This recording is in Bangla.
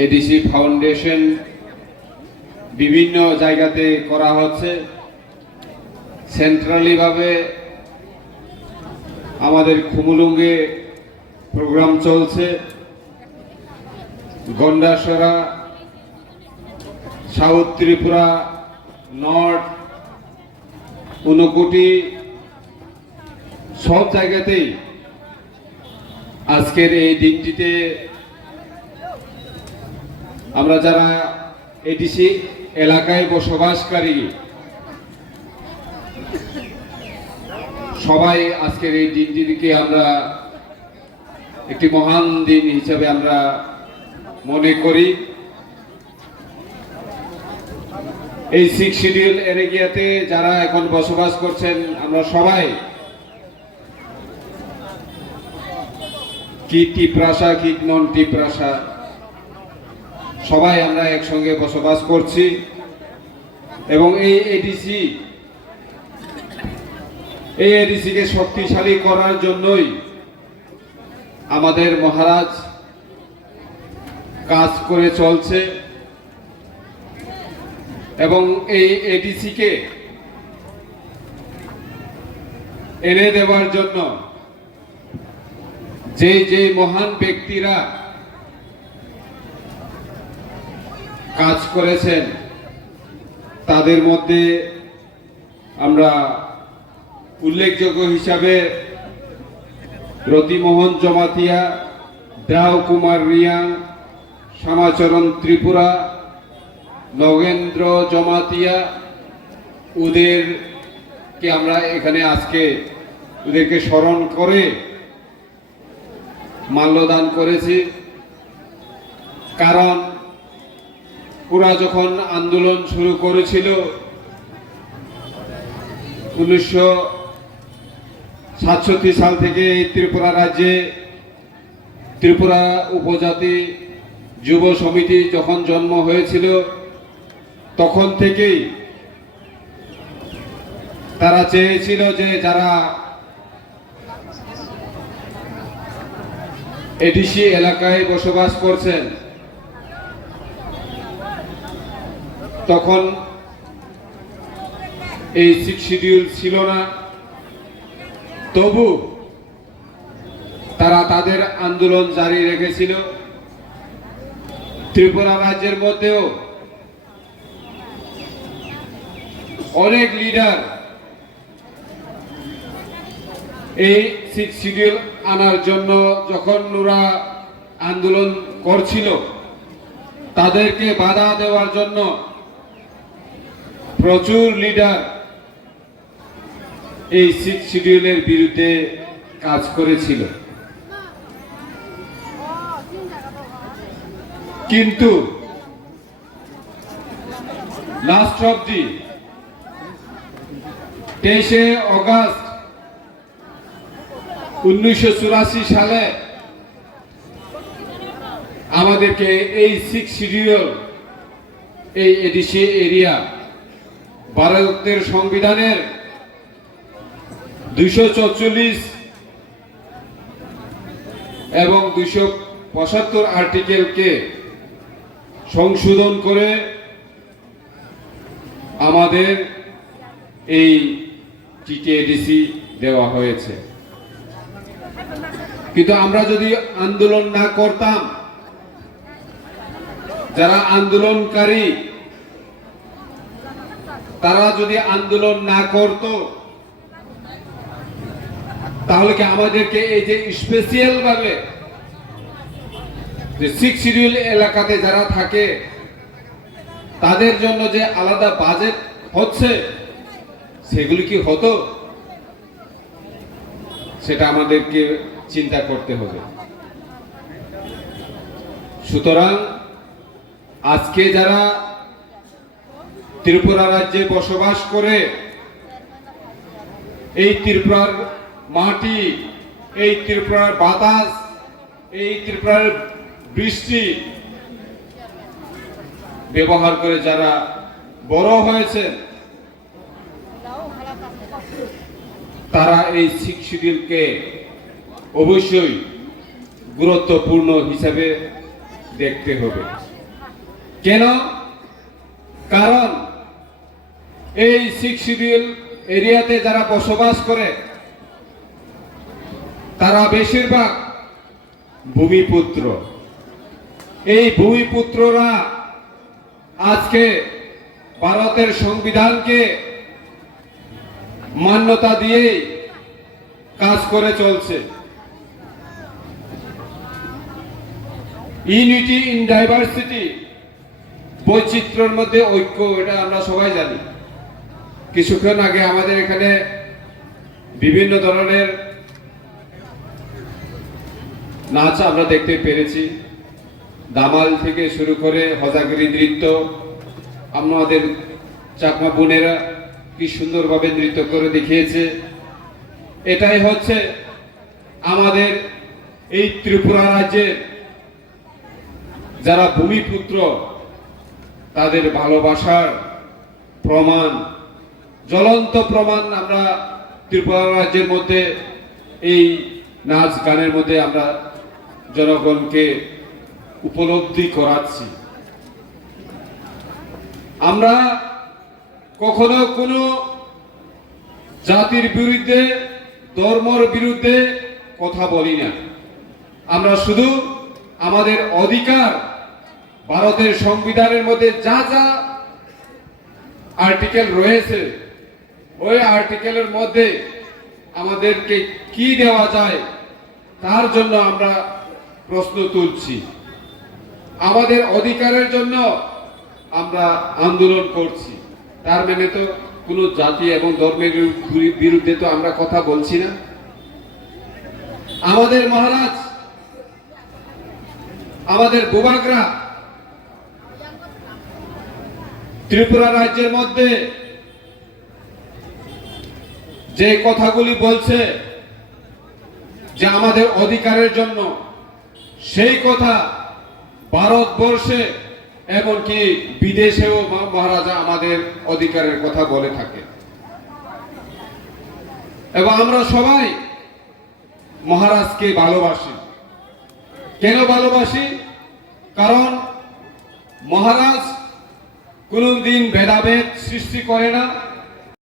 এডিসি ফাউন্ডেশন বিভিন্ন জায়গাতে করা হচ্ছে। সেন্ট্রালি ভাবে আমাদের খুমুলুঙ্গে প্রোগ্রাম চলছে, গন্ডাসরা, সাউথ ত্রিপুরা, নর্থ, ঊনকোটি সব জায়গাতেই আজকের এই দিনটিতে আমরা যারা এডিসি এলাকায় বসবাসকারী সবাই আজকের এই দিনটিকে আমরা একটি মহান দিন হিসাবে আমরা মনে করি। এই 6 শিডিউল এরিয়াতে যারা এখন বসবাস করছেন, আমরা সবাই কি টিপ্রাসা কি নন টিপ্রাসা সবাই আমরা একসঙ্গে বসবাস করছি এবং এই এডিসিকে শক্তিশালী করার জন্যই আমাদের মহারাজ কাজ করে চলছে এবং এই এডিসিকে এনে দেওয়ার জন্য যে মহান ব্যক্তিরা কাজ করেছেন তাদের মধ্যে আমরা উল্লেখযোগ্য হিসাবে রতিমোহন জমাতিয়া, দাও কুমার রিয়াং, শ্যামাচরণ ত্রিপুরা, নগেন্দ্র জমাতিয়া, ওদেরকে আমরা এখানে আজকে ওদেরকে স্মরণ করে মাল্যদান করেছি। কারণ ওরা যখন আন্দোলন শুরু করেছিল 1967 সাল থেকে এই ত্রিপুরা রাজ্যে ত্রিপুরা উপজাতি যুব সমিতি যখন জন্ম হয়েছিল তখন থেকেই তারা চেয়েছিল যে যারা এডিসি এলাকায় বসবাস করছেন তখন এই 6 শিডিউল ছিল না, তবু তারা তাদের আন্দোলন জারি রেখেছিল। ত্রিপুরা রাজ্যের মধ্যেও অনেক লিডার এই 6 শিডিউল আনার জন্য যখন ওরা আন্দোলন করছিল তাদেরকে বাধা দেওয়ার জন্য প্রচুর লিডার এই 6 শিডিউলের বিরুদ্ধে কাজ করেছিল। কিন্তু লাস্ট অবধি 23শে অগাস্ট 1984 সালে আমাদেরকে এই 6 শিডিউল এই এডিসি এরিয়া ভারতের সংবিধানের 244 এবং 275 আর্টিকেলকে সংশোধন করে আমাদের এই টিটিএডিসি দেওয়া হয়েছে। কিন্তু আমরা যদি আন্দোলন না করতাম, যারা আন্দোলনকারী তারা যদি আন্দোলন না করত তাহলে কি আমাদেরকে এই যে স্পেশাল ভাবে যে 6 শিডিউল এলাকাতে যারা থাকে তাদের জন্য যে আলাদা বাজেট হচ্ছে সেগুলি কি হতো? সেটা আমাদেরকে চিন্তা করতে হবে। সুতরাং আজকে যারা ত্রিপুরা রাজ্যে বসবাস করে এই ত্রিপুরার মাটি, এই ত্রিপুরার বাতাস, এই ত্রিপুরার বৃষ্টি ব্যবহার করে যারা বড় হয়েছে তারা এই 6 শিডিউলকে অবশ্যই গুরুত্বপূর্ণ হিসাবে দেখতে হবে। কেন? কারণ এই 6 শিডিউল এরিয়াতে যারা বসবাস করে তারা বেশিরভাগ ভূমিপুত্র। এই ভূমিপুত্ররা আজকে ভারতের সংবিধানকে মান্যতা দিয়ে কাজ করে চলছে। ইউনিটি ইন ডাইভার্সিটি, বৈচিত্র্যের মধ্যে ঐক্য, এটা আমরা সবাই জানি। কিছুক্ষণ আগে আমাদের এখানে বিভিন্ন ধরনের নাচ আমরা দেখতে পেরেছি, দামাল থেকে শুরু করে হজাগিরি নৃত্য। আমাদের চাকমা বোনেরা কি সুন্দরভাবে নৃত্য করে দেখিয়েছে। এটাই হচ্ছে আমাদের এই ত্রিপুরা রাজ্যের যারা ভূমিপুত্র তাদের ভালোবাসার প্রমাণ, জ্বলন্ত প্রমাণ আমরা ত্রিপুরা রাজ্যের মধ্যে এই নাচ গানের মধ্যে আমরা জনগণকে উপলব্ধি করাচ্ছি। আমরা কখনো কোনো জাতির বিরুদ্ধে, ধর্মের বিরুদ্ধে কথা বলি না। আমরা শুধু আমাদের অধিকার, ভারতের সংবিধানের মধ্যে যা যা আর্টিকেল রয়েছে ওই আর্টিকেলের মধ্যে আমাদেরকে কি দেওয়া যায় তার জন্য আমরা প্রশ্ন তুলছি। আমাদের অধিকারের জন্য আমরা আন্দোলন করছি। তার মানে তো কোনো জাতি এবং ধর্মের বিরুদ্ধে তো আমরা কথা বলছি না। আমাদের মহারাজ, আমাদের বুবাকরা ত্রিপুরা রাজ্যের মধ্যে যে কথাগুলি বলছে যে আমাদের অধিকারের জন্য, সেই কথা ভারতবর্ষে এমনকি বিদেশেও মহারাজা আমাদের অধিকারের কথা বলে থাকে। এবং আমরা সবাই মহারাজকে ভালোবাসি। কেন ভালোবাসি? কারণ মহারাজ কোনদিন ভেদাভেদ সৃষ্টি করে না।